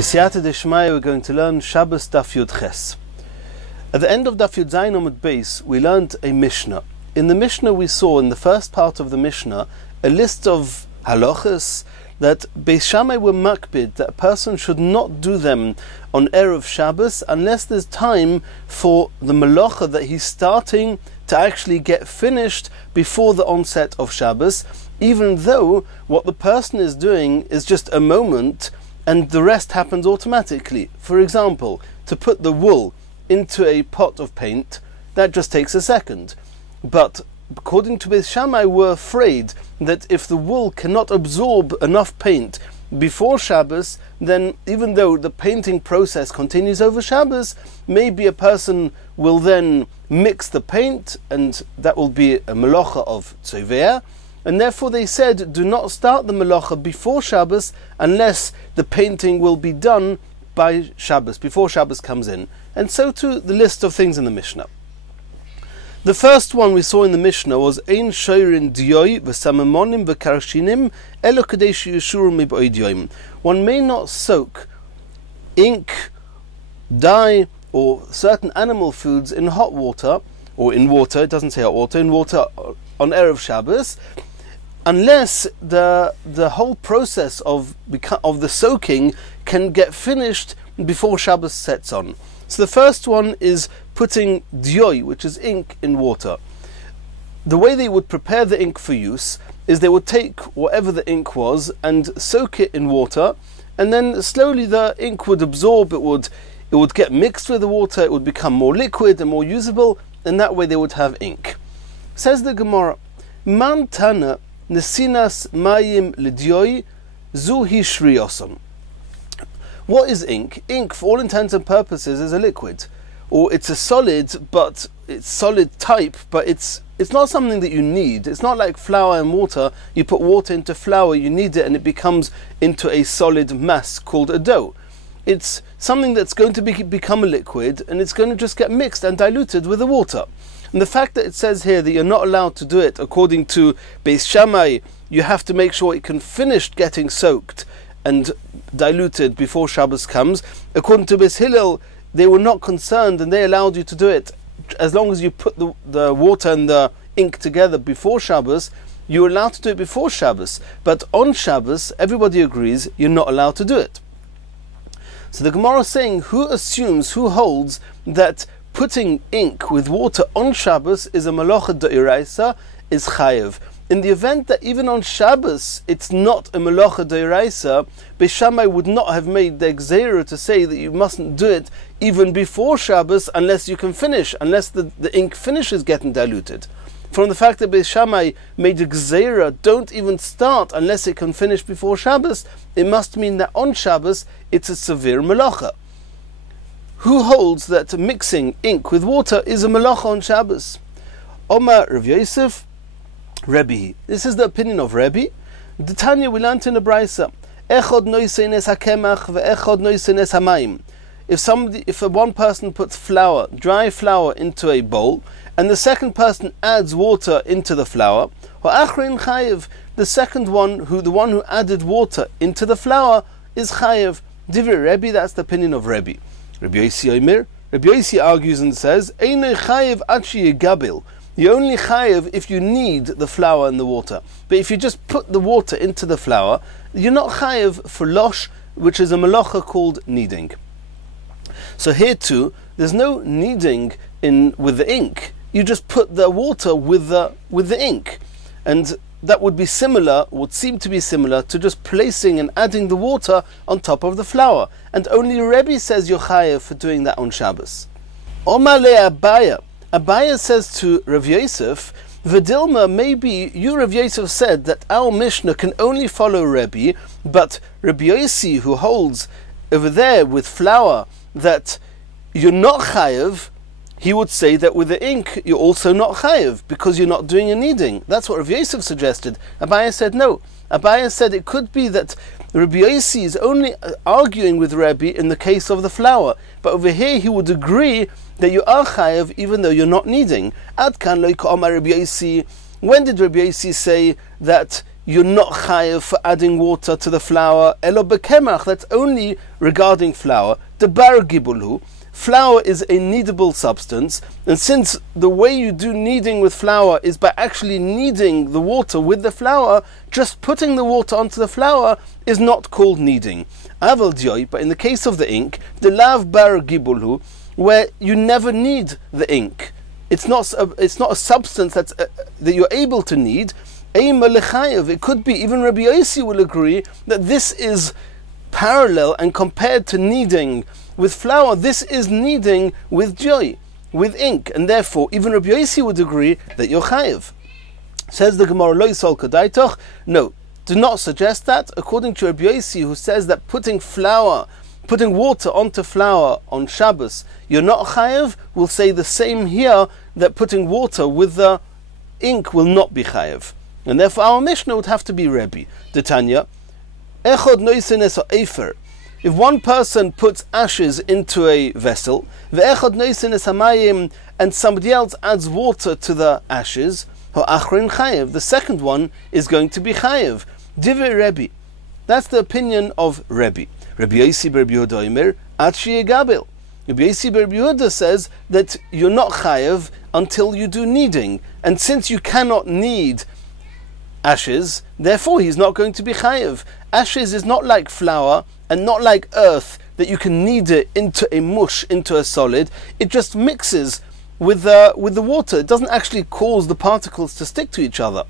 B'siyata Deshmaya, we're going to learn Shabbos Daf Yud Ches. At the end of Daf Yud Zayin Amud Beis, we learned a Mishnah. In the Mishnah we saw, in the first part of the Mishnah, a list of halachas that Beis Shammai were makbid, that a person should not do them on Erev Shabbos unless there's time for the malacha that he's starting to actually get finished before the onset of Shabbos, even though what the person is doing is just a moment and the rest happens automatically. For example, to put the wool into a pot of paint, that just takes a second. But according to Beis Shammai, we're afraid that if the wool cannot absorb enough paint before Shabbos, then even though the painting process continues over Shabbos, maybe a person will then mix the paint, and that will be a melacha of tzovea. And therefore they said, do not start the melacha before Shabbos unless the painting will be done by Shabbos, before Shabbos comes in. And so too the list of things in the Mishnah. The first one we saw in the Mishnah was Ein shoirin dioi v'samamonim v'karshinim elo kadei sheyeshuru mib'oid yoim. One may not soak ink, dye, or certain animal foods in hot water, or in water, it doesn't say hot water, in water on Erev Shabbos, unless the whole process of the soaking can get finished before Shabbos sets on. So the first one is putting dioi, which is ink, in water. The way they would prepare the ink for use is they would take whatever the ink was and soak it in water, and then slowly the ink would absorb, it would get mixed with the water, it would become more liquid and more usable, and that way they would have ink. Says the Gemara, Man tana nesinas mayim lidioi zu hishrioson. What is ink? Ink, for all intents and purposes, is a liquid, or it's a solid, but it's solid type, but it's not something that you need. It's not like flour and water. You put water into flour, you knead it, and it becomes into a solid mass called a dough. It's something that's going to become a liquid, and it's going to just get mixed and diluted with the water. And the fact that it says here that you're not allowed to do it, according to Beis Shammai, you have to make sure it can finish getting soaked and diluted before Shabbos comes. According to Beis Hillel, they were not concerned and they allowed you to do it as long as you put the water and the ink together before Shabbos. You're allowed to do it before Shabbos, but on Shabbos everybody agrees you're not allowed to do it. So the Gemara is saying, who holds that putting ink with water on Shabbos is a malacha d'oraisa, is chayev. In the event that even on Shabbos it's not a malacha d'oraisa, Beis Shammai would not have made the gzeira to say that you mustn't do it even before Shabbos unless you can finish, unless the ink finishes getting diluted. From the fact that Beis Shammai made a gzeira, don't even start unless it can finish before Shabbos, it must mean that on Shabbos it's a severe malacha. Who holds that mixing ink with water is a malacha on Shabbos? Omar Rav Yosef, Rebbe. This is the opinion of Rebbe. The Tanya we learned in the Brisa. Echod noisen es hakemach ve'echod noisen es hamayim. If one person puts flour, dry flour, into a bowl, and the second person adds water into the flour, ha'achrin chayev, the one who added water into the flour is chayev. Divrei Rebbe, that's the opinion of Rebbe. Rabbi Yossi argues and says, Einei chayev ad sheyigabil. You only chayev if you need the flour and the water. But if you just put the water into the flour, you're not chayev for losh, which is a malacha called kneading. So here too, there's no kneading with the ink. You just put the water with the ink, and that would seem to be similar to just placing and adding the water on top of the flour. And only Rebbe says you're chayev for doing that on Shabbos. Omar le Abaya. Abaya says to Rav Yosef, V'dilma, maybe you, Rav Yosef, said that our Mishnah can only follow Rebbe, but Rabbi Yossi, who holds over there with flour that you're not chayev, he would say that with the ink you're also not chayev because you're not doing a kneading. That's what Rav Yosef suggested. Abaya said no. Abaya said it could be that Rabbi Yossi is only arguing with Rebbe in the case of the flour, but over here he would agree that you are chayev even though you're not kneading. Ad kan lo yika'amar Rabbi Yossi. When did Rabbi Yossi say that you're not chayev for adding water to the flour. Elo bekemach, that's only regarding flour. Debar gibulhu, flour is a kneadable substance, and since the way you do kneading with flour is by actually kneading the water with the flour, just putting the water onto the flour is not called kneading. Aval dioy, but in the case of the ink, the lav bar gibulhu, where you never need the ink. It's not a substance that you're able to knead. It could be, even Rabbi Yossi will agree that this is parallel and compared to kneading with flour. This is kneading with joy, with ink, and therefore even Rabbi Yossi would agree that you're chayev. Says the Gemara, lo yisol kadaitoch. No, do not suggest that. According to Rabbi Yossi, who says that putting water onto flour on Shabbos, you're not chayev, will say the same here, that putting water with the ink will not be chayev. And therefore our Mishnah would have to be Rebbe. The Tanya, echod noisines or efer. If one person puts ashes into a vessel, ve'echod noisines hamayim, and somebody else adds water to the ashes, ha'achrin chayev, the second one is going to be chayev. Divrei Rebbe. That's the opinion of Rebbe. Rabbi Yossi bar Rabbi Yehuda omer, ad sheyegabel. Rabbi Yossi bar Rabbi Yehuda says that you're not chayev until you do kneading, and since you cannot knead ashes, therefore he's not going to be chayev. Ashes is not like flour and not like earth that you can knead it into a mush, into a solid. It just mixes with the water. It doesn't actually cause the particles to stick to each other.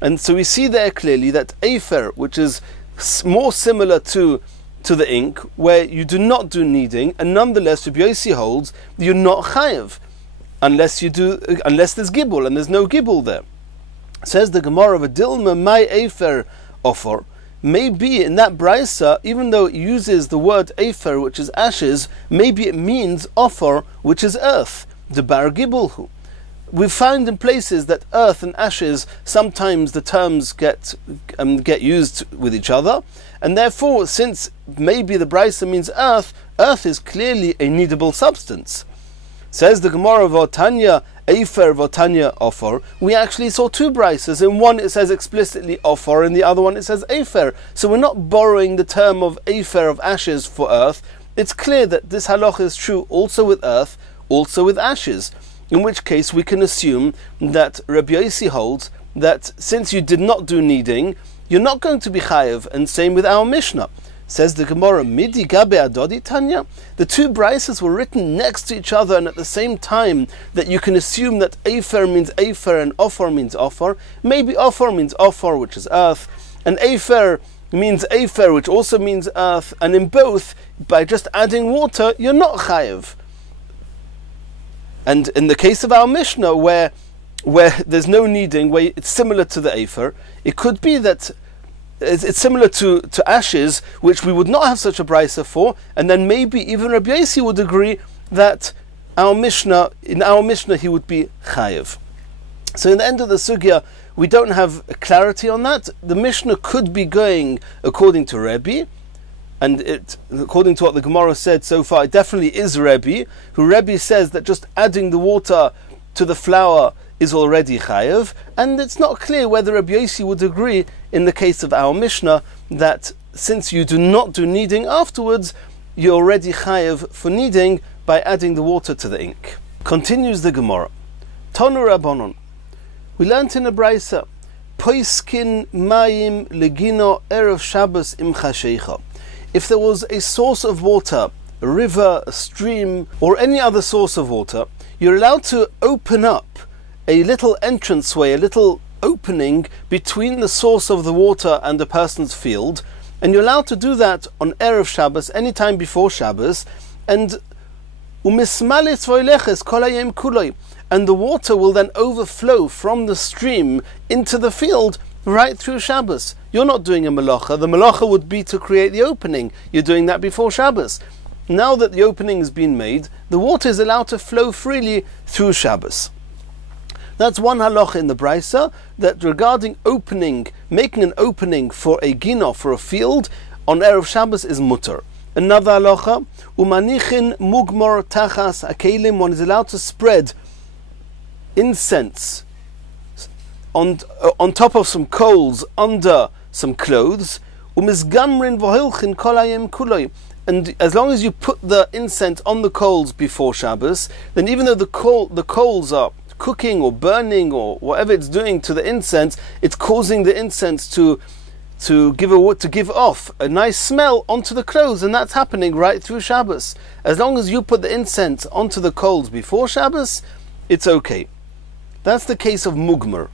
And so we see there clearly that afer, which is more similar to the ink, where you do not do kneading, and nonetheless Rabbi Yossi holds you're not chayev unless there's gibul, and there's no gibul there. Says the Gemara, of Dilma my afer offer, maybe in that brisa, even though it uses the word afer, which is ashes, maybe it means offer, which is earth. The bar gibulhu. We find in places that earth and ashes, sometimes the terms get used with each other, and therefore, since maybe the brisa means earth, earth is clearly a kneadable substance. Says the Gemara, Votanya Efer, Votanya Offer. We actually saw two brises. In one it says explicitly Offer, in the other one it says Efer. So we're not borrowing the term of Efer, of ashes, for earth. It's clear that this halach is true also with earth, also with ashes. In which case we can assume that Rabbi Yossi holds that since you did not do kneading, you're not going to be chayev, and same with our Mishnah. Says the Gemara, Midi Gabe Adodi Tanya. The two brises were written next to each other, and at the same time that you can assume that Efer means Efer and Offer means Offer. Maybe Offer means Offer, which is earth, and Efer means Efer, which also means earth, and in both, by just adding water, you're not chayev. And in the case of our Mishnah, where there's no kneading, where it's similar to the Efer, it could be that it's similar to ashes, which we would not have such a brisa for, and then maybe even Rabbi Yossi would agree that in our Mishnah he would be chayev. So in the end of the sugya, we don't have clarity on that. The Mishnah could be going according to Rebbe, and according to what the Gemara said so far, it definitely is Rebbe, who Rebbe says that just adding the water to the flour is already chayev, and it's not clear whether Rabbi Yossi would agree in the case of our Mishnah that since you do not do kneading afterwards, you're already chayev for kneading by adding the water to the ink. Continues the Gemara. Tonu Rabbanon. We learnt in a brisa, Poiskin mayim legino erev Shabbos im chashecha. If there was a source of water, a river, a stream, or any other source of water, you're allowed to open up a little entranceway, a little opening between the source of the water and the person's field, and you're allowed to do that on Erev Shabbos, any time before Shabbos, and the water will then overflow from the stream into the field right through Shabbos. You're not doing a melacha. The melacha would be to create the opening. You're doing that before Shabbos. Now that the opening has been made, the water is allowed to flow freely through Shabbos. That's one halacha in the brisa, that regarding opening, making an opening for a gino, for a field, on Erev Shabbos is mutter. Another halacha, umanichin mugmor tachas akelim, one is allowed to spread incense on top of some coals under some clothes, umisgamrin v'hilchin kolayim kuloi. And as long as you put the incense on the coals before Shabbos, then even though the coals are cooking or burning or whatever it's doing to the incense, it's causing the incense to give off a nice smell onto the clothes, and that's happening right through Shabbos. As long as you put the incense onto the coals before Shabbos, it's okay. That's the case of mugmer.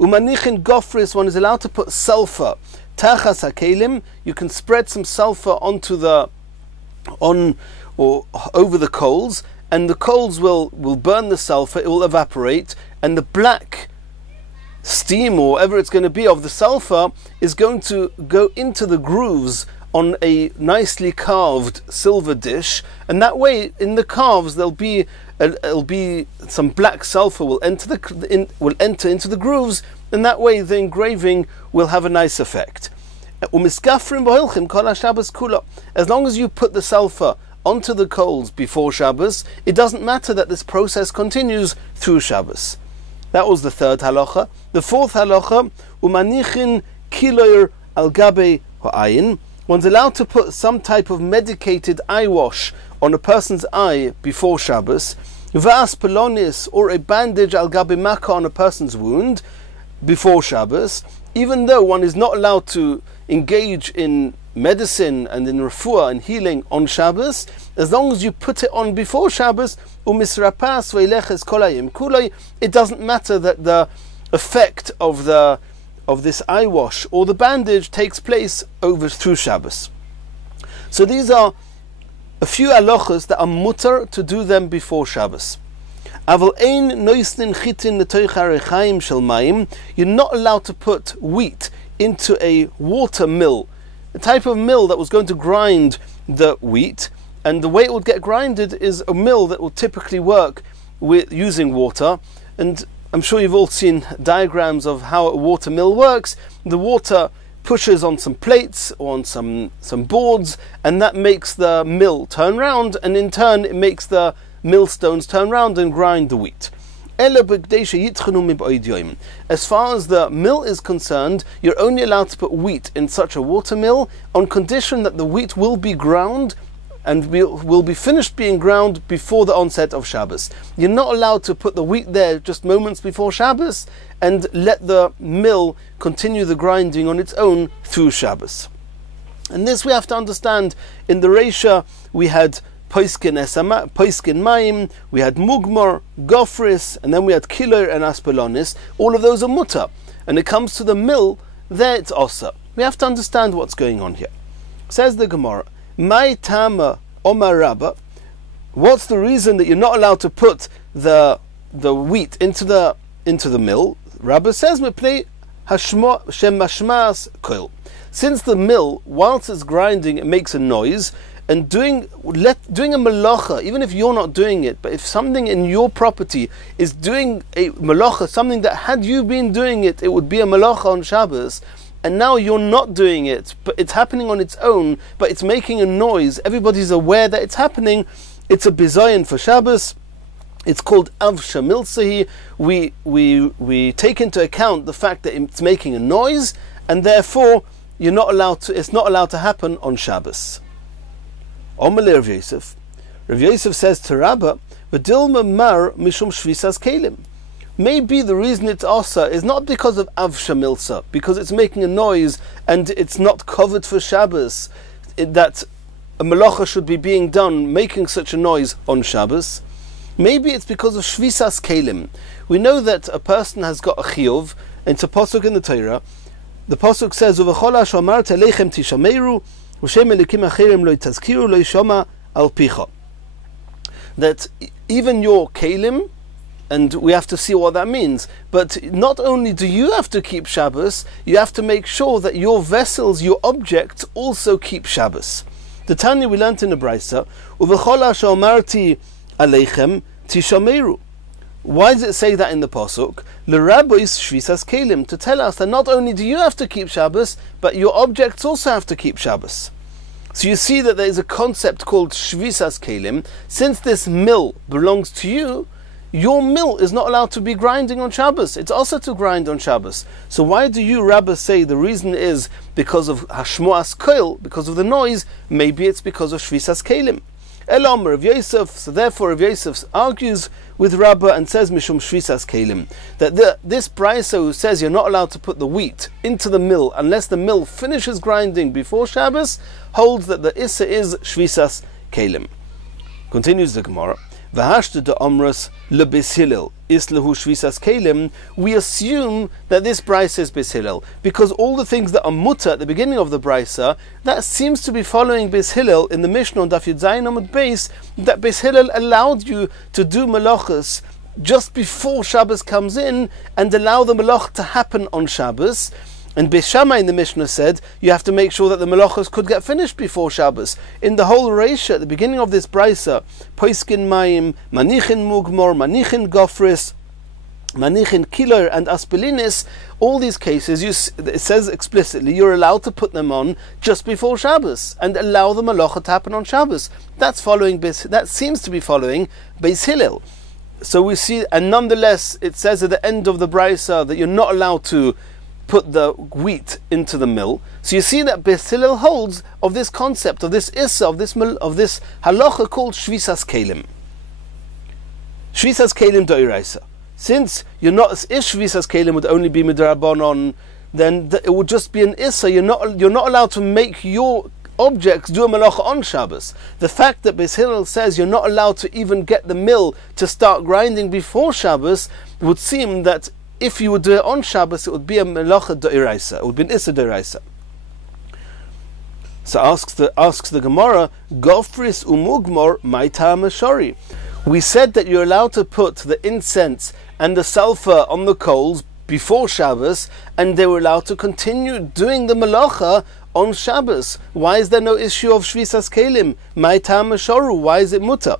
Umanichin gofris, one is allowed to put sulfur. Tachas hakelim, you can spread some sulfur over the coals, and the coals will burn the sulfur, it will evaporate, and the black steam or whatever it's going to be of the sulfur is going to go into the grooves on a nicely carved silver dish, and that way in the carves it'll be some black sulfur will enter into the grooves, and that way the engraving will have a nice effect. As long as you put the sulfur onto the coals before Shabbos, it doesn't matter that this process continues through Shabbos. That was the third halacha. The fourth halacha, umanichin kiloir al gabe ha'ayin. One's allowed to put some type of medicated eye wash on a person's eye before Shabbos. Va'as pelonis, or a bandage al gabe makkah on a person's wound before Shabbos. Even though one is not allowed to engage in medicine and in refuah and healing on Shabbos, as long as you put it on before Shabbos, umisrapas veileches kolayim kulay, it doesn't matter that the effect of this eye wash or the bandage takes place through Shabbos. So these are a few halachas that are mutter to do them before Shabbos. Aval ein noisnin chitin netoich harechaim shel mayim. You're not allowed to put wheat into a water mill, a type of mill that was going to grind the wheat, and the way it would get grinded is a mill that will typically work with using water. And I'm sure you've all seen diagrams of how a water mill works. The water pushes on some plates or on some boards, and that makes the mill turn round, and in turn it makes the millstones turn round and grind the wheat. As far as the mill is concerned, you're only allowed to put wheat in such a water mill on condition that the wheat will be ground and will be finished being ground before the onset of Shabbos. You're not allowed to put the wheat there just moments before Shabbos and let the mill continue the grinding on its own through Shabbos. And this we have to understand. In the Reisha we had Poiskin Mayim, we had Mugmar, Gofris, and then we had Kiloir and Aspelonis. All of those are mutter. And it comes to the mill, there it's Osa. We have to understand what's going on here. Says the Gemara, Mai Tama Omar Rabba. What's the reason that you're not allowed to put the wheat into the mill? Rabba says, Meplei Shemashmas Koil. Since the mill, whilst it's grinding, it makes a noise. And doing a malacha, even if you're not doing it, but if something in your property is doing a malacha, something that had you been doing it, it would be a malacha on Shabbos, and now you're not doing it, but it's happening on its own, but it's making a noise, everybody's aware that it's happening, it's a bizayon for Shabbos, it's called Av Shamilsahi. We take into account the fact that it's making a noise, and therefore it's not allowed to happen on Shabbos. Omer Rav Yosef. Rav Yosef says to Rabba, "V'dilma mar mishum shvisas kelim." Maybe the reason it's asa is not because of av shamilsa, because it's making a noise and it's not covered for Shabbos, that a malacha should be being done making such a noise on Shabbos. Maybe it's because of shvisas kelim. We know that a person has got a chiyuv, and it's a pasuk in the Torah. The pasuk says, "Uv'chol ha'shomarta leichem tishameru." That even your kalim, and we have to see what that means, but not only do you have to keep Shabbos, you have to make sure that your vessels, your objects, also keep Shabbos. The Tanya we learnt in the Brisa, Uv'chol ha'shomarti aleichem tishameru. Why does it say that in the pasuk? L'rabois shvisas kelim, to tell us that not only do you have to keep Shabbos, but your objects also have to keep Shabbos. So you see that there is a concept called shvisas kelim. Since this mill belongs to you, your mill is not allowed to be grinding on Shabbos. It's also to grind on Shabbos. So why do you, Rabbah, say the reason is because of Hashmoas Koil, because of the noise? Maybe it's because of Shvisas Kelim. Elam Rav Yosef, so therefore Rav Yosef argues with Rabbah and says Mishum Shvisas Kelim, that this Brisa who says you're not allowed to put the wheat into the mill unless the mill finishes grinding before Shabbos, holds that the Issa is Shvisas Kelim. Continues the Gemara. V'hashta de Omras le Beis Hillel is lehu Shvisas Kelim. We assume that this brisa is Beis Hillel because all the things that are mutter at the beginning of the brisa, that seems to be following Beis Hillel in the Mishnah on Daf Yud Zayin Amud Beis, that Beis Hillel allowed you to do malachas just before Shabbos comes in and allow the malach to happen on Shabbos. And Beis Shammai in the Mishnah said you have to make sure that the melachos could get finished before Shabbos. In the whole Reisha, at the beginning of this brisa, Poiskin Mayim, Manichin Mugmor, Manichin Gofris, Manichin Kilor, and Aspilinis, all these cases, it says explicitly you're allowed to put them on just before Shabbos and allow the malacha to happen on Shabbos. That seems to be following Beis Hillel. So we see, and nonetheless, it says at the end of the brisa that you're not allowed to put the wheat into the mill. So you see that Beis Hillel holds of this concept, of this issa, of this halacha called Shvisas Kelim. Shvisas Kelim do'iraisa. Since you're not, if Shvisas Kelim would only be midrabanon, then it would just be an issa. You're not allowed to make your objects do a malacha on Shabbos. The fact that Beis Hillel says you're not allowed to even get the mill to start grinding before Shabbos would seem that if you would do it on Shabbos, it would be a melacha d'iraisa. It would be an issa d'iraisa. So asks the Gemara, Gofris umugmor maita mashori. We said that you're allowed to put the incense and the sulfur on the coals before Shabbos, and they were allowed to continue doing the melacha on Shabbos. Why is there no issue of shvisas kelim? Maita mashoru. Why is it mutter?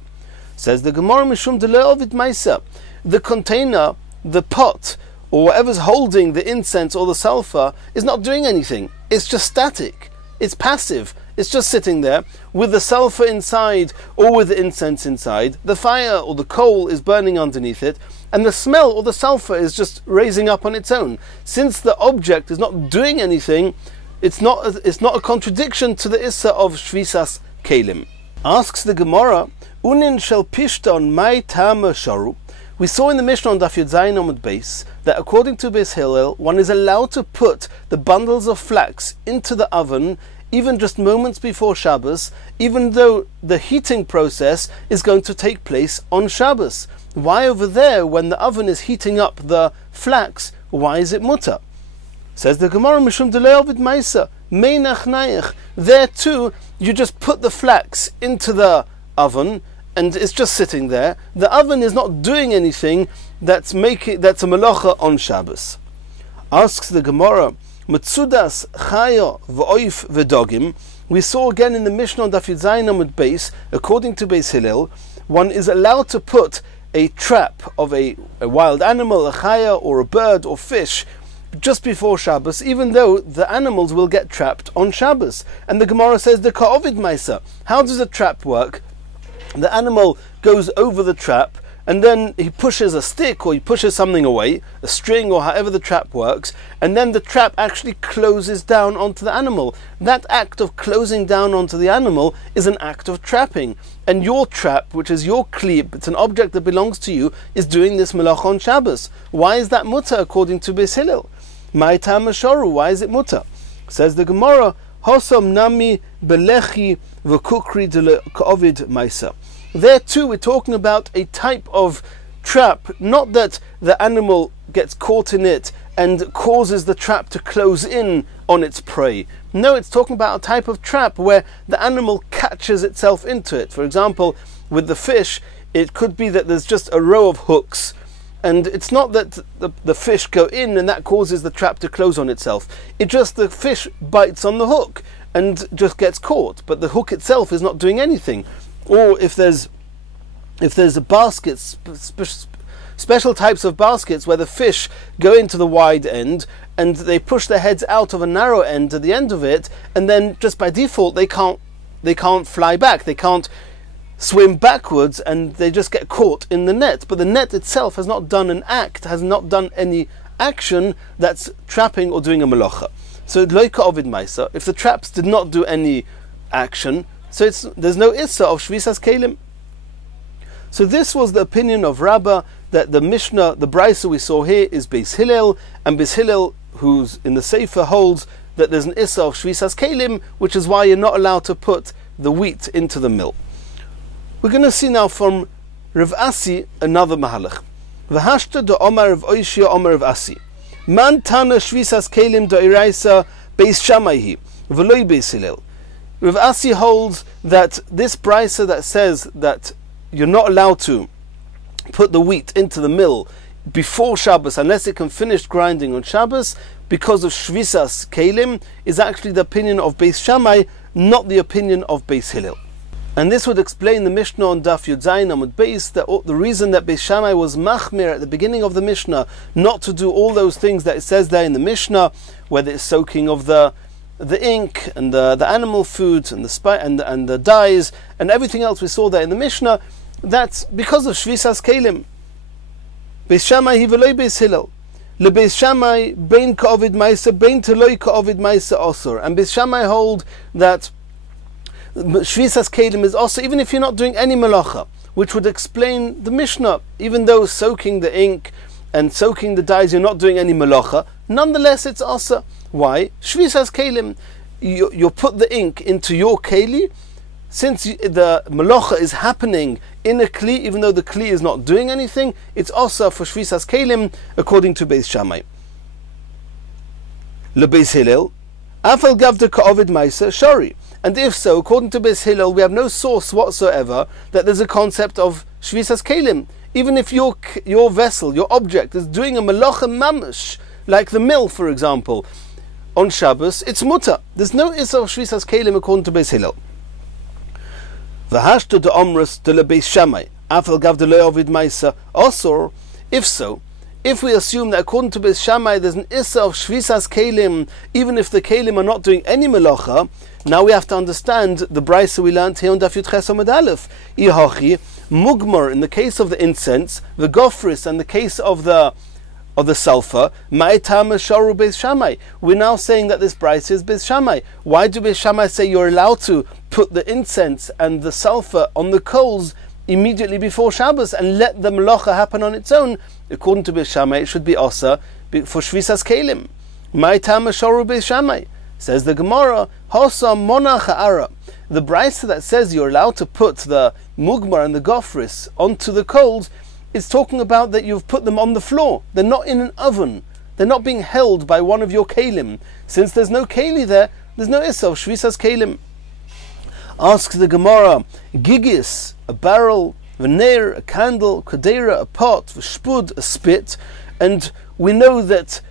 Says the Gemara, mishum de'le'ovid maisa. The container, the pot, or whatever's holding the incense or the sulfur is not doing anything. It's just static. It's passive. It's just sitting there with the sulfur inside or with the incense inside. The fire or the coal is burning underneath it, and the smell or the sulfur is just raising up on its own. Since the object is not doing anything, it's not a contradiction to the issa of shvisas kelim. Asks the Gemara, Unin shel pishton mai tama sharu. We saw in the Mishnah on Daf Yud Zayin Amud Beis that according to Beis Hillel, one is allowed to put the bundles of flax into the oven even just moments before Shabbos, even though the heating process is going to take place on Shabbos. Why over there, when the oven is heating up the flax, why is it mutter? Says the Gemara, Mishum Deleovid Maisa, Meinach Nayach. There too, you just put the flax into the oven, and it's just sitting there. The oven is not doing anything that's a melacha on Shabbos. Asks the Gemara, Metzudas Chaya v'oif v'dogim. We saw again in the Mishnah on Daf Yud Zayin Amud Beis, according to Beis Hillel, one is allowed to put a trap of a wild animal, a chaya, or a bird or fish, just before Shabbos, even though the animals will get trapped on Shabbos. And the Gemara says, the ka'ovid maisa. How does a trap work? The animal goes over the trap, and then he pushes a stick or he pushes something away, a string or however the trap works, and then the trap actually closes down onto the animal. That act of closing down onto the animal is an act of trapping. And your trap, which is your klip, it's an object that belongs to you, is doing this melach on Shabbos. Why is that mutter according to Beis Hillel? Ma'ita mashoru, why is it mutter? Says the Gemara, Hosom nami belechi v'kukri de ka'ovid maisa. There too we're talking about a type of trap, not that the animal gets caught in it and causes the trap to close in on its prey. No, it's talking about a type of trap where the animal catches itself into it. For example, with the fish, it could be that there's just a row of hooks, and it's not that the fish go in and that causes the trap to close on itself. It just, the fish bites on the hook and just gets caught, but the hook itself is not doing anything. Or if there's a basket, special types of baskets where the fish go into the wide end and they push their heads out of a narrow end at the end of it, and then just by default they can't fly back. They can't swim backwards and they just get caught in the net. But the net itself has not done an act, has not done any action that's trapping or doing a malacha. So loika ovid maisa, if the traps did not do any action, so there's no issa of shvisas kelim. So this was the opinion of Rabbah, that the Mishnah, the Brisa we saw here is Beis Hillel, and Beis Hillel, who's in the Sefer, holds that there's an issa of shvisas kelim, which is why you're not allowed to put the wheat into the mill. We're going to see now from Rav Asi another mahalach. V'hashta do Omar Rav Oishia Omar Rav Asi. Man tana shvisas kelim do iraisa Beis Shammai v'loi Beis Hillel. Rav Asi holds that this brisa that says that you're not allowed to put the wheat into the mill before Shabbos unless it can finish grinding on Shabbos because of shvisas kelim is actually the opinion of Beis Shammai, not the opinion of Beis Hillel. And this would explain the Mishnah on Daf Yud Zayin Amud Beis, that the reason that Beis Shammai was machmir at the beginning of the Mishnah not to do all those things that it says there in the Mishnah, whether it's soaking of the ink and the animal foods and the dyes and everything else we saw there in the Mishnah, that's because of shvisas kelim. Beis Shammai hi v'loi Beis Hillel. LeBeis Shammai bein ka'ovid ma'isa bein teloi ka'ovid ma'isa osur. And Beis Shammai hold that shvisas kelim is also even if you're not doing any malacha, which would explain the Mishnah. Even though soaking the ink and soaking the dyes you're not doing any malacha, nonetheless it's also. Why? Shvisas kelim. You put the ink into your keli. Since the malacha is happening in a kli, even though the kli is not doing anything, it's also for shvisas kelim, according to Beis Shammai. LeBeis Hillel, afal gavda ka'ovid ma'isa shari. And if so, according to Beis Hillel, we have no source whatsoever that there's a concept of shvisas kelim. Even if your vessel, your object, is doing a malacha mamash, like the mill, for example, on Shabbos, it's mutter. There's no issa of shvisas kelim according to Beis Hillel. V'hashta de omrus de leBeis Shammai afal gav de le'ovid ma'isa osor. If so, if we assume that according to Beis Shammai there's an issa of shvisas kelim, even if the kelim are not doing any melacha, now we have to understand the brisa we learned here on Daf Yud Ches Amud Aleph. Ihachi mugmar in the case of the incense, the gofris and the case of the sulfur. Ma'etam sharu Beis Shammai. We're now saying that this brisa is Beis Shammai. Why do Beis Shammai say you're allowed to put the incense and the sulfur on the coals immediately before Shabbos and let the melacha happen on its own? According to Beis Shammai, it should be osa for shvisas kelim. Ma'etam sharu Beis Shammai. Says the Gemara, Hosa monach ha'ara. The brisa that says you're allowed to put the mugmar and the gofris onto the coals is talking about that you've put them on the floor. They're not in an oven. They're not being held by one of your kelim. Since there's no keli there, there's no issa of shvisas kelim. Asks the Gemara, gigis, a barrel, v'neir, a candle, kadera, a pot, v'shpud, a spit. And we know that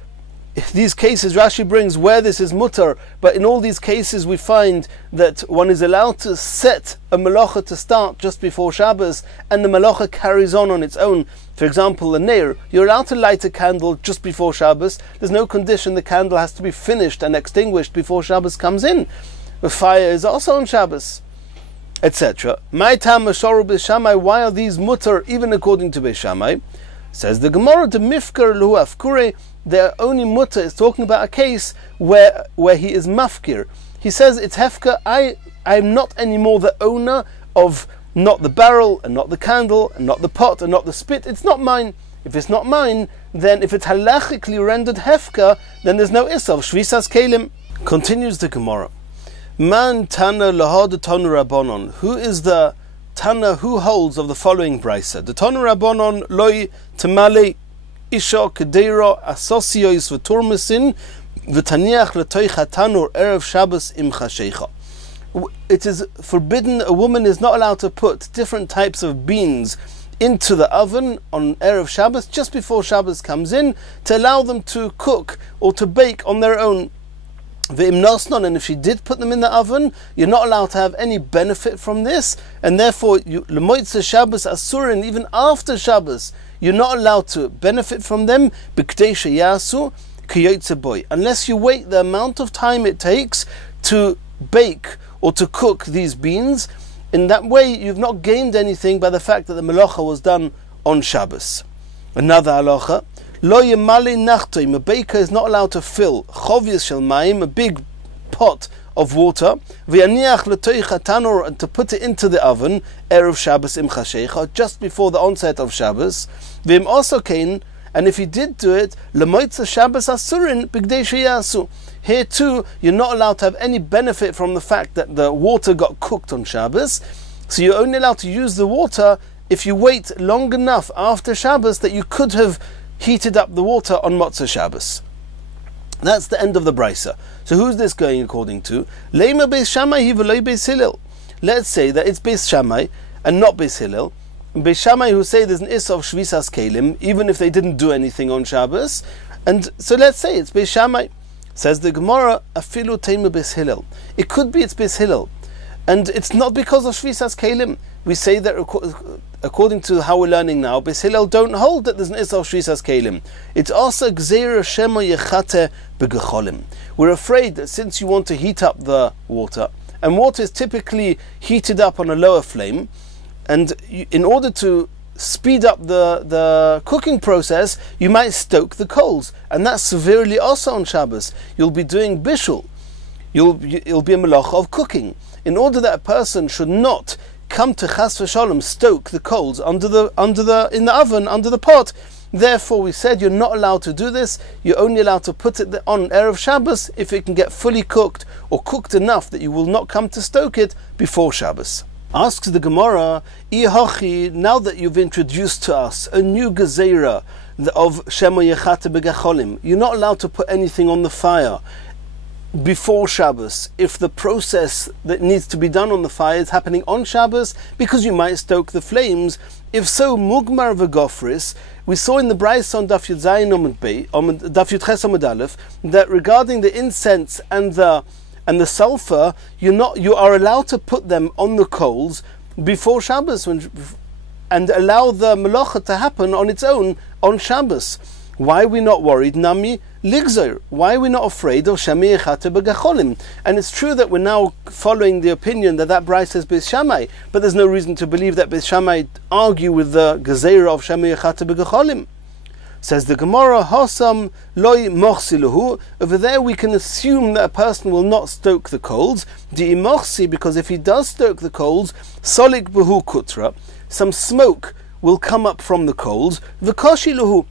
these cases, Rashi brings where this is mutter, but in all these cases we find that one is allowed to set a malacha to start just before Shabbos, and the malacha carries on its own. For example, the neir, you're allowed to light a candle just before Shabbos. There's no condition the candle has to be finished and extinguished before Shabbos comes in. The fire is also on Shabbos, etc. My tam mashoru Beis Shammai. Why are these mutter even according to Beis Shammai? Says the Gemara, the mifker lu afkure. Their only mutter is talking about a case where he is mafkir. He says it's hefka. I'm not anymore the owner of not the barrel and not the candle and not the pot and not the spit. It's not mine. If it's not mine, then if it's halachically rendered hefka, then there's no issa of shvisas kelim. Continues the Gemara. Man tana lahad tanu rabbanon. Who is the Tana who holds of the following brisa? The Tanu rabbanon loy temale isha kedera asosios v'turmesin v'taniach letoich hatanur erev Shabbos im chashecha. It is forbidden. A woman is not allowed to put different types of beans into the oven on erev Shabbos just before Shabbos comes in to allow them to cook or to bake on their own. And if she did put them in the oven, you're not allowed to have any benefit from this, and therefore lemoitze Shabbos asurin, even after Shabbos, you're not allowed to benefit from them unless you wait the amount of time it takes to bake or to cook these beans In that way, you've not gained anything by the fact that the melacha was done on Shabbos. Another halacha, lo yemale nachtoim, a baker is not allowed to fill chovyas shel mayim, a big pot of water, v'yaniach l'toich hatanor, and to put it into the oven, erev Shabbos im chashecha, just before the onset of Shabbos, v'im also kain, and if he did do it, l'moitza Shabbos asurin b'gdei sheyasu. Here too, you're not allowed to have any benefit from the fact that the water got cooked on Shabbos, so you're only allowed to use the water if you wait long enough after Shabbos that you could have heated up the water on Motzei Shabbos. That's the end of the brisa. So who's this going according to? Leima Beis Shammai v'lo Beis Hillel. Let's say that it's Beis Shammai and not Beis Hillel. Beis Shammai who say there's an issa of shvisas kelim, even if they didn't do anything on Shabbos. And so let's say it's Beis Shammai. Says the Gemara, afilu teima Beis Hillel. It could be it's Beis Hillel. And it's not because of shvisas kelim. We say that according to how we're learning now, Beis Hillel don't hold that there's an issa of shvisas kelim. It's also gzeira shema yechate begecholim. We're afraid that since you want to heat up the water, and water is typically heated up on a lower flame, and in order to speed up the cooking process, you might stoke the coals, and that's severely also on Shabbos. You'll be doing bishul. It'll be a melacha of cooking. In order that a person should not come to chas v'shalom stoke the coals in the oven under the pot. Therefore, we said you're not allowed to do this. You're only allowed to put it on erev Shabbos if it can get fully cooked or cooked enough that you will not come to stoke it before Shabbos. Asks the Gemara, now that you've introduced to us a new gezerah of shema yechate begecholim, you're not allowed to put anything on the fire before Shabbos if the process that needs to be done on the fire is happening on Shabbos, because you might stoke the flames. If so, mugmar v'gofris, we saw in the brayso on Daf Yud Zayin Daf Yud Ches Amud Aleph that regarding the incense and the sulfur, you are allowed to put them on the coals before Shabbos and allow the melacha to happen on its own on Shabbos. Why are we not worried? Nami ligzer. Why are we not afraid of shemi yechate begecholim? And it's true that we're now following the opinion that brayso says Beis Shammai, but there's no reason to believe that Beis Shammai argue with the gezerah of shemi yechate begecholim. Says the Gemara, Hosam loy mochsiluhu. Over there we can assume that a person will not stoke the coals. Di mochsi, because if he does stoke the coals, solik behu kutra, some smoke will come up from the coals. V'koshiluhu,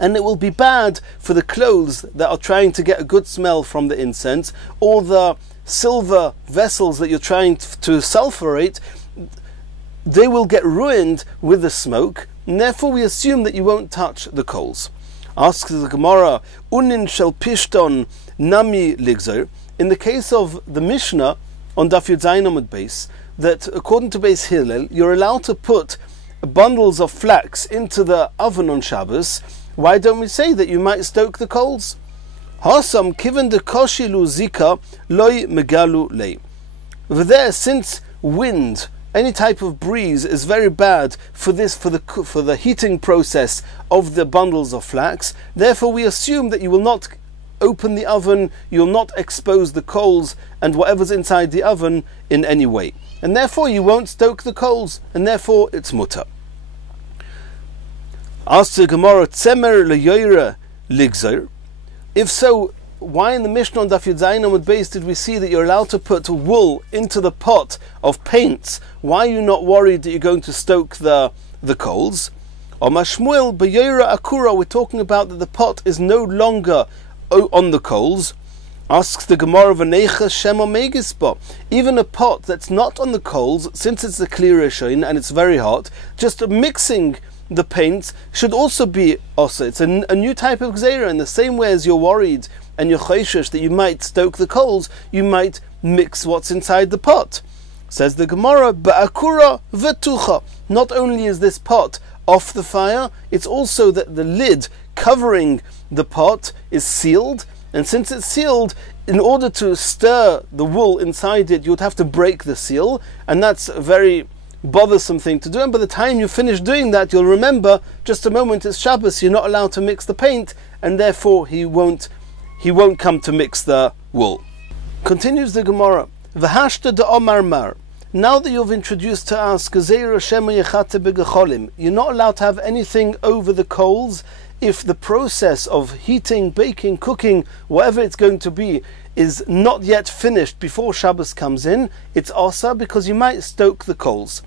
and it will be bad for the clothes that are trying to get a good smell from the incense, or the silver vessels that you're trying to sulfurate. They will get ruined with the smoke, and therefore we assume that you won't touch the coals. Asks the Gemara, Unin shel pishton nami ligzer. In the case of the Mishnah on Daf Yud Zayin Amud Beis, that according to Beis Hillel, you're allowed to put bundles of flax into the oven on Shabbos. Why don't we say that you might stoke the coals? Hasam kiven de koshilu zika loy megalu lei. Over there, since wind, any type of breeze, is very bad for the heating process of the bundles of flax, therefore we assume that you will not open the oven, you will not expose the coals and whatever's inside the oven in any way. And therefore you won't stoke the coals, and therefore it's mutter. Asks the Gemara, Tzemer leyoyre ligzer. If so, why in the Mishnah on Daf Yud Zayin Amud Beis did we see that you're allowed to put wool into the pot of paints? Why are you not worried that you're going to stoke the coals? Or Mashmuel beyoyre akura, we're talking about that the pot is no longer on the coals. Asks the Gemara, V'neicha shema megispa. Even a pot that's not on the coals, since it's a clear rishon and it's very hot, just mixing the paints should also be also. It's a new type of gzeira. In the same way as you're worried and you're choishish that you might stoke the coals, you might mix what's inside the pot. Says the Gemara, ba'akura v'tucha. Not only is this pot off the fire, it's also that the lid covering the pot is sealed, and since it's sealed, in order to stir the wool inside it, you would have to break the seal, and that's a very bothersome thing to do, and by the time you finish doing that, you'll remember, just a moment, it's Shabbos, you're not allowed to mix the paint, and therefore he won't come to mix the wool. Continues the Gemara, V'hashta de omar mar. now that you've introduced to us Gezeira Shema Yechate B'Gecholim, you're not allowed to have anything over the coals if the process of heating, baking, cooking, whatever it's going to be, is not yet finished before Shabbos comes in. It's asa because you might stoke the coals.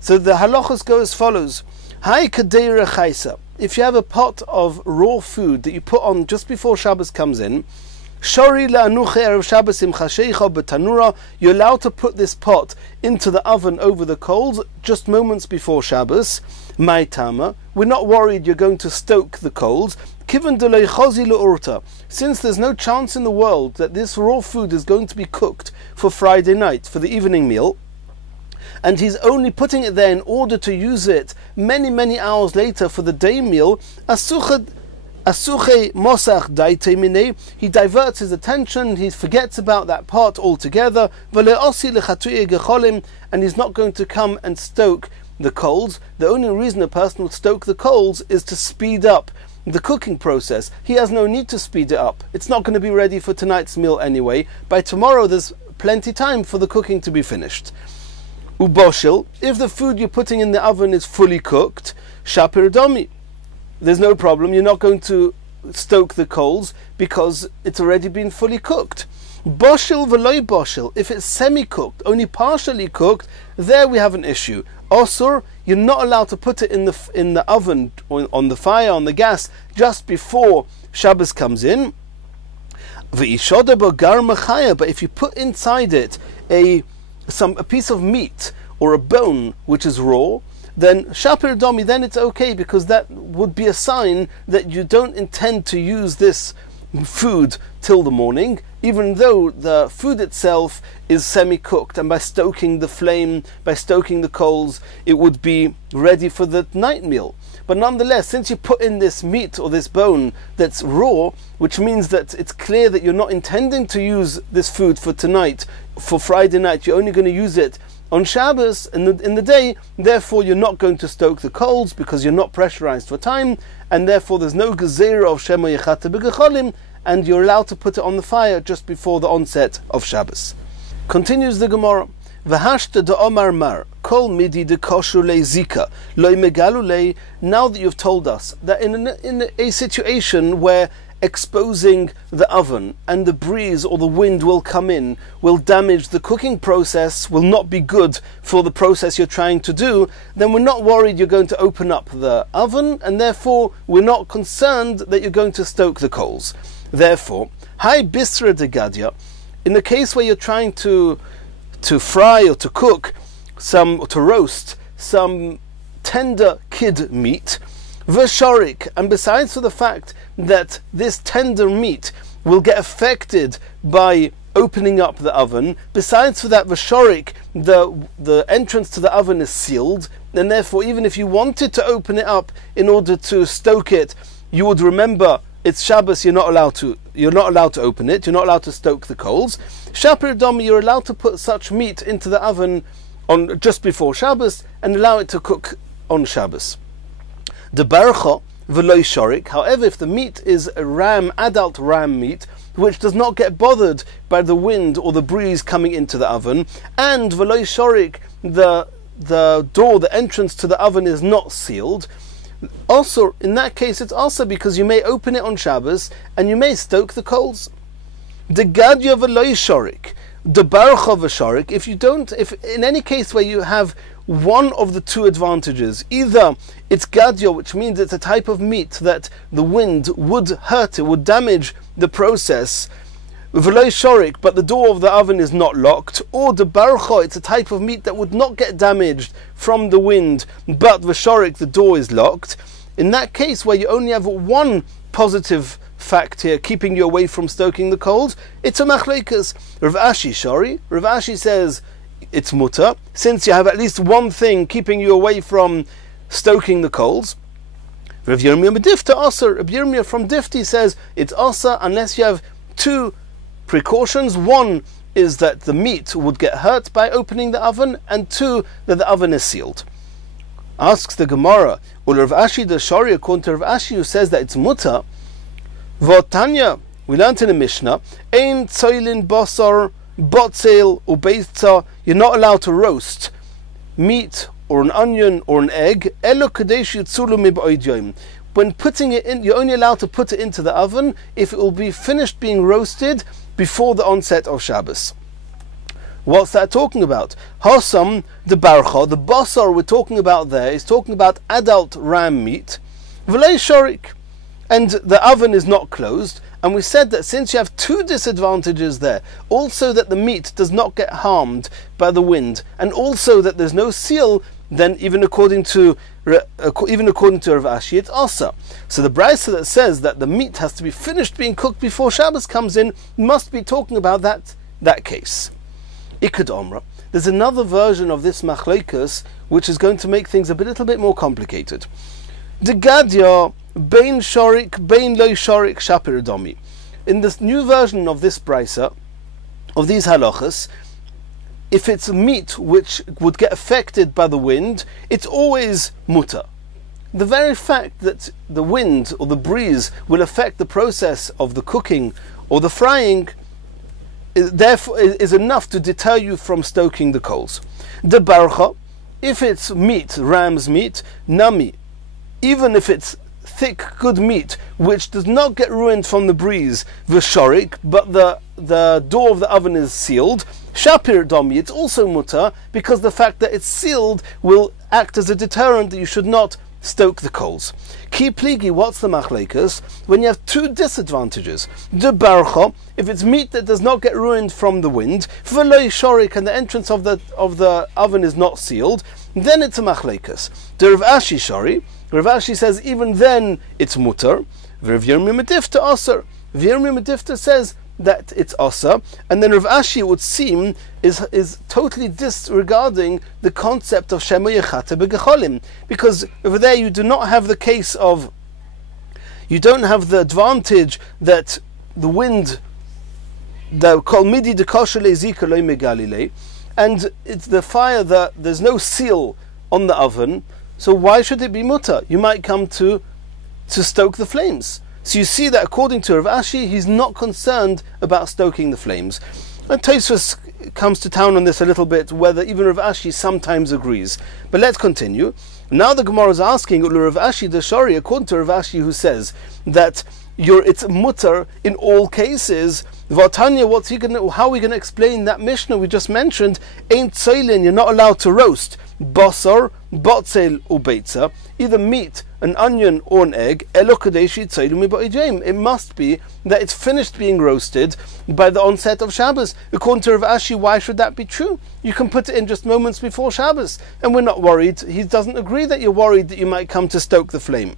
So the halachas go as follows. Hai kadeira chaisa. If you have a pot of raw food that you put on just before Shabbos comes in, Shori la'anuche erev Shabbos im chasheicha b'tanura, you're allowed to put this pot into the oven over the coals just moments before Shabbos. My tama, we're not worried you're going to stoke the coals. Kivan delei chozi le'urta, since there's no chance in the world that this raw food is going to be cooked for Friday night, for the evening meal, and he's only putting it there in order to use it many hours later for the day meal, asuche mosach daite mine, he diverts his attention, he forgets about that part altogether, and he's not going to come and stoke the coals. The only reason a person would stoke the coals is to speed up the cooking process. He has no need to speed it up. It's not going to be ready for tonight's meal anyway. By tomorrow there's plenty time for the cooking to be finished. Uboshil, if the food you're putting in the oven is fully cooked, shapir domi, there's no problem, you're not going to stoke the coals because it's already been fully cooked. Boshil v'loy boshil, if it's semi-cooked, only partially cooked, there we have an issue. Osur, you're not allowed to put it in the oven, or on the fire, on the gas, just before Shabbos comes in. But if you put inside it a piece of meat or a bone which is raw, then shapir domi, then it's okay, because that would be a sign that you don't intend to use this food till the morning, even though the food itself is semi-cooked, and by stoking the flame, by stoking the coals, it would be ready for the night meal. But nonetheless, since you put in this meat or this bone that's raw, which means that it's clear that you're not intending to use this food for tonight, for Friday night, you're only going to use it on Shabbos in the day, therefore you're not going to stoke the coals because you're not pressurized for time, and therefore there's no gezeira of Shema Yechate B'Gecholim, and you're allowed to put it on the fire just before the onset of Shabbos. Continues the Gemara. V'hashta de'omar mar, kol midi dekoshu le'zika, loy megalu le. Now that you've told us that in a situation where exposing the oven and the breeze or the wind will come in, will damage the cooking process, will not be good for the process you're trying to do, then we're not worried you're going to open up the oven, and therefore we're not concerned that you're going to stoke the coals. Therefore, hai bisra de gadia, in the case where you're trying to fry or to cook or to roast some tender kid meat, v'shorik, and besides for the fact that this tender meat will get affected by opening up the oven, besides for that v'shorik, the entrance to the oven is sealed, and therefore even if you wanted to open it up in order to stoke it, you would remember it's Shabbos, you're not allowed to open it, you're not allowed to stoke the coals. Shapir domi, you're allowed to put such meat into the oven on just before Shabbos and allow it to cook on Shabbos. The barcha v'loy shorik, however, if the meat is a adult ram meat, which does not get bothered by the wind or the breeze coming into the oven, and v'loy shorik, the door, the entrance to the oven is not sealed, also, in that case, it's also because you may open it on Shabbos and you may stoke the coals. The gadya v'loy shorik, the barcha v'shorik, if in any case where you have one of the two advantages, either it's gadya, which means it's a type of meat that the wind would hurt, it would damage the process, v'loy shorik, but the door of the oven is not locked, or the barcha, it's a type of meat that would not get damaged from the wind, but v'shorik, the door is locked. In that case, where you only have one positive fact here keeping you away from stoking the coals, it's a machlekes. Rav Ashi shori, Rav Ashi says it's mutter, since you have at least one thing keeping you away from stoking the coals. Rav Yirmiyah medifta asa, Rav Yirmiyah from Difti says it's asa unless you have two precautions. One is that the meat would get hurt by opening the oven, and two, that the oven is sealed. Asks the Gemara, Rav Ashi the Shari, according to Rav Ashi, who says that it's mutter, Votanya, we learned in the Mishnah, Ein tzoilin basar botzel or beitza, you're not allowed to roast meat or an onion or an egg. When putting it in, you're only allowed to put it into the oven if it will be finished being roasted before the onset of Shabbos. What's that talking about? Hosam the barcha, the basar we're talking about there is talking about adult ram meat. V'lei shorik, and the oven is not closed. And we said that since you have two disadvantages there, also that the meat does not get harmed by the wind, and also that there's no seal, then even according to Rav Ashi, it's asa. So the brisa that says that the meat has to be finished being cooked before Shabbos comes in must be talking about that case. Ikad Omra. There's another version of this machlokes which is going to make things a little bit more complicated. The gadya bein shorik, bein loy shorik shapir domi. In this new version of this brisa, of these halachas, if it's meat which would get affected by the wind, it's always mutter. The very fact that the wind or the breeze will affect the process of the cooking or the frying, therefore is enough to deter you from stoking the coals. The barcha, if it's meat, ram's meat, nami, even if it's thick, good meat, which does not get ruined from the breeze, v'shorik, but the door of the oven is sealed, shapir domi, it's also mutter, because the fact that it's sealed will act as a deterrent that you should not stoke the coals. Ki pligi, what's the machlekes? When you have two disadvantages, de barcha, if it's meat that does not get ruined from the wind, v'loi shorik, and the entrance of the oven is not sealed, then it's a machlekes. De Rav Ashi shori, Rav Ashi says even then it's mutter. Rav Yomi medifta aser. Rav Yomi medifta says that it's asa, and then Rav Ashi, it would seem, is totally disregarding the concept of shema yechate begecholim, because over there you do not have the case of, you don't have the advantage that the wind, the kol midi de koshele zika loy megalile, and it's the fire that there's no seal on the oven. So why should it be mutter? You might come to stoke the flames. So you see that according to Rav Ashi, he's not concerned about stoking the flames. And Tosfos comes to town on this a little bit, whether even Rav Ashi sometimes agrees. But let's continue. Now the Gemara is asking Rav Ashi the Shari, according to Rav Ashi, who says that it's mutter in all cases. Vatanya, how are we going to explain that Mishnah we just mentioned? Ain't tzoilin, you're not allowed to roast basar, botzel or beitza, either meat, an onion or an egg. It must be that it's finished being roasted by the onset of Shabbos. According to Rav Ashi, why should that be true? You can put it in just moments before Shabbos, and we're not worried. He doesn't agree that you're worried that you might come to stoke the flame.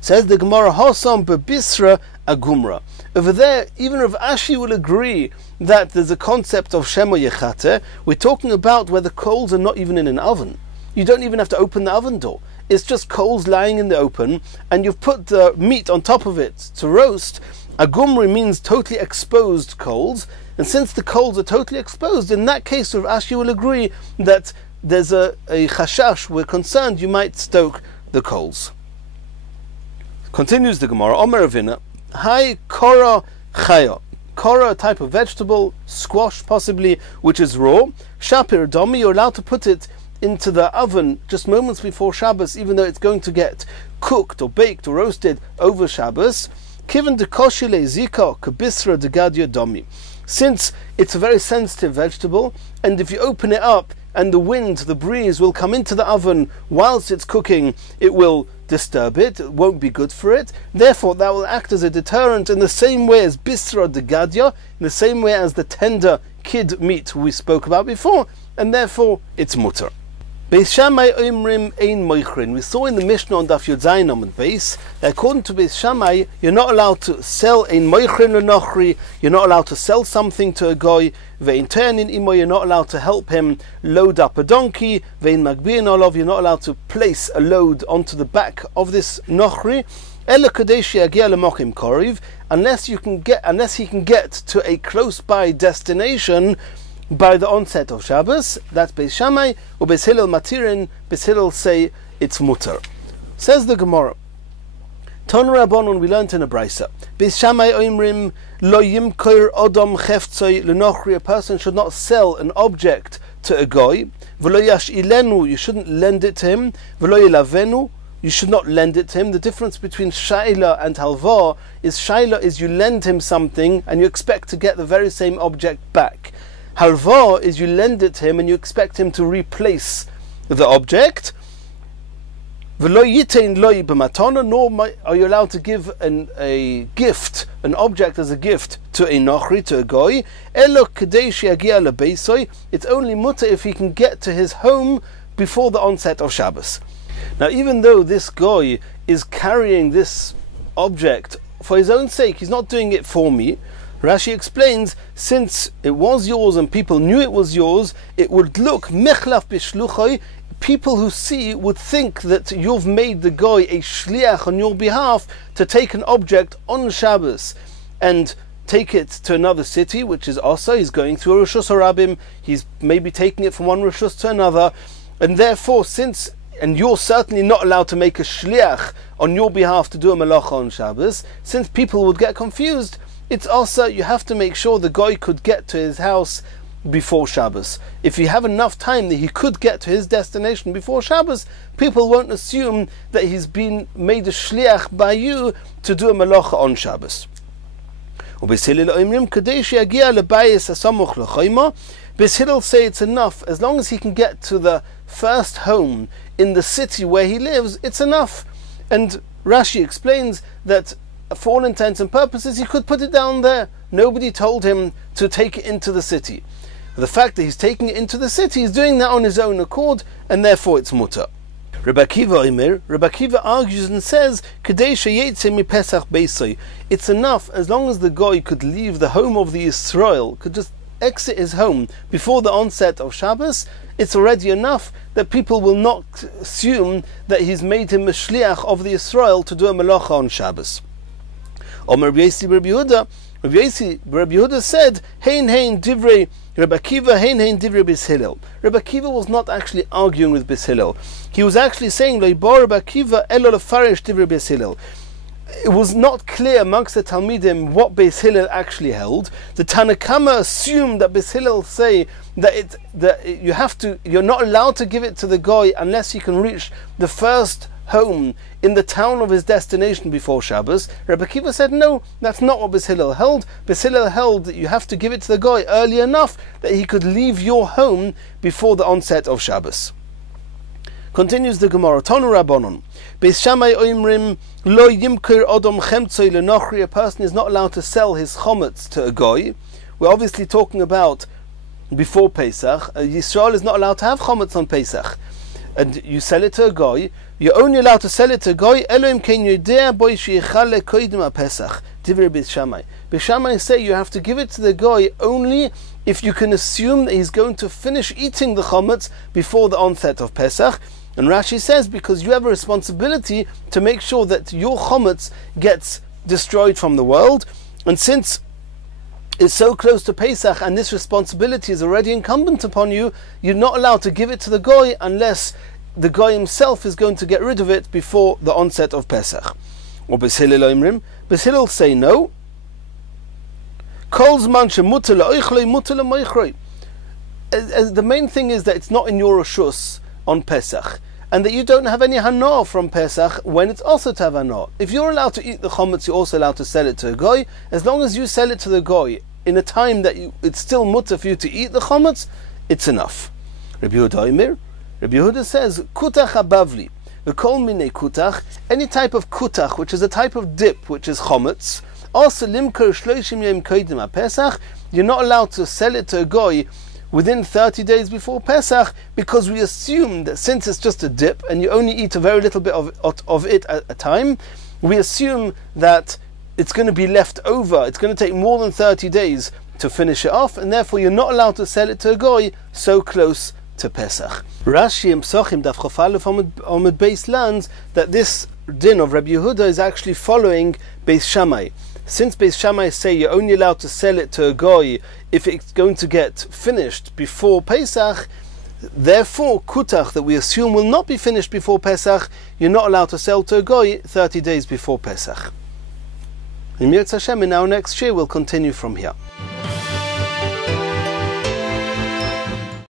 Says the Gemara, Hasam bebisra agumra. Over there, even Rav Ashi will agree that there's a concept of shema yechate. We're talking about where the coals are not even in an oven. You don't even have to open the oven door. It's just coals lying in the open, and you've put the meat on top of it to roast. Agumri means totally exposed coals, and since the coals are totally exposed, in that case Rav Ashi will agree that there's a chashash, we're concerned you might stoke the coals. Continues the Gemara, Omer Avina, Hai Kora Chaya. Kora, a type of vegetable, squash possibly, which is raw. Shapir Domi, you're allowed to put it into the oven just moments before Shabbos, even though it's going to get cooked or baked or roasted over Shabbos. Kiven de koshile zika kabisra de gadia domi. Since it's a very sensitive vegetable, and if you open it up and the wind, the breeze will come into the oven whilst it's cooking, it will disturb it, it won't be good for it. Therefore, that will act as a deterrent in the same way as bisra de gadia, in the same way as the tender kid meat we spoke about before, and therefore it's mutter. Beis Shammai oimrim ein moichrin. We saw in the Mishnah on Daf Yud Zayin Amud Beis that according to Beis Shammai, you're not allowed to sell ein moichrin l'nochri. You're not allowed to sell something to a goy. Vein turnin imo. You're not allowed to help him load up a donkey. Vein magbiin olov. You're not allowed to place a load onto the back of this nochri. Ela kadesh yagia lemochim koriv. Unless he can get to a close by destination by the onset of Shabbos. That's Beis Shammai, or Beis Hillel matirin. Beis Hillel say it's mutter. Says the Gemara, Ton Rabbanon, we learnt in a brisa. Beis Shammai oimrim lo yimkoir odom cheftzoi lenochri. A person should not sell an object to a goy. V'lo yash'ilenu, you shouldn't lend it to him. V'lo yilavenu, you should not lend it to him. The difference between shayla and halva is shayla is you lend him something and you expect to get the very same object back. Halva is you lend it to him and you expect him to replace the object. V'lo yitein loy b'matana, nor are you allowed to give a gift, an object as a gift to a nochri, to a goy. Elo kedei sheyagia lebeisoi. It's only mutter if he can get to his home before the onset of Shabbos. Now, even though this goy is carrying this object for his own sake, he's not doing it for me. Rashi explains, since it was yours and people knew it was yours, it would look mechlaf b'shluchoi. People who see would think that you've made the goy a shliach on your behalf to take an object on Shabbos and take it to another city, which is also, he's going through a Rishus Harabim, he's maybe taking it from one Rishus to another, and therefore and you're certainly not allowed to make a shliach on your behalf to do a malacha on Shabbos, since people would get confused, it's also, you have to make sure the goy could get to his house before Shabbos. If you have enough time that he could get to his destination before Shabbos, people won't assume that he's been made a shliach by you to do a malacha on Shabbos. Beis Hillel say it's enough, as long as he can get to the first home in the city where he lives, it's enough. And Rashi explains that for all intents and purposes he could put it down there. Nobody told him to take it into the city. The fact that he's taking it into the city, he's doing that on his own accord, and therefore it's mutter. Rabbi Akiva argues and says, it's enough as long as the goy could leave the home of the Yisrael, could just exit his home before the onset of Shabbos. It's already enough that people will not assume that he's made him a shliach of the Yisrael to do a malacha on Shabbos. Omer Rabbi Yehuda said, Hein divrei Rabbi Akiva, hein divrei Beis Hillel. Rabbi Akiva was not actually arguing with Beis Hillel. He was actually saying, Lo bar Rabbi Akiva elo lefarish divrei Beis Hillel. It was not clear amongst the Talmidim what Beis Hillel actually held. The Tanakama assumed that Beis Hillel say that you're not allowed to give it to the goy unless he can reach the first home in the town of his destination before Shabbos. Rabbi Akiva said, no, that's not what Beis Hillel held. Beis Hillel held that you have to give it to the goy early enough that he could leave your home before the onset of Shabbos. Continues the Gemara, Tonu Rabbanon. Beis Shammai oimrim lo yimkir odom chemtzoi lenochri. A person is not allowed to sell his chometz to a goy. We're obviously talking about before Pesach. Yisrael is not allowed to have chometz on Pesach. And you sell it to a goy, you're only allowed to sell it to a goy, Elohim ken yodea boy sheyichale koidim ha-Pesach. Divrei Beis Shammai. Beis Shammai say you have to give it to the goy only if you can assume that he's going to finish eating the chometz before the onset of Pesach. And Rashi says, because you have a responsibility to make sure that your chometz gets destroyed from the world, and since it's so close to Pesach and this responsibility is already incumbent upon you, you're not allowed to give it to the goy unless the goy himself is going to get rid of it before the onset of Pesach. Or Beis Hillel oimrim, Beis Hillel say no. The main thing is that it's not in your reshus on Pesach, and that you don't have any hana from Pesach when it's also to have hana. If you're allowed to eat the chometz, you're also allowed to sell it to a goy. As long as you sell it to the goy in a time that it's still mutter for you to eat the chometz, it's enough. Rabbi Yehuda says, Kutach ha-bavli, v'kol minei kutach, any type of kutach, which is a type of dip, which is chometz, also limker shloishim yom koidim ha-Pesach, you're not allowed to sell it to a goy within 30 days before Pesach, because we assume that since it's just a dip, and you only eat a very little bit of it at a time, we assume that it's going to be left over. It's going to take more than 30 days to finish it off, and therefore you're not allowed to sell it to a goy so close to Pesach. Rashi and Psachim Daf Chaf Aleph Amud Beis learns that this din of Rabbi Yehuda is actually following Beis Shammai. Since Beis Shammai say you're only allowed to sell it to a goy if it's going to get finished before Pesach, Therefore, kutach that we assume will not be finished before Pesach, you're not allowed to sell to a goy 30 days before Pesach. In Mirz Hashem, in our next year, we'll continue from here.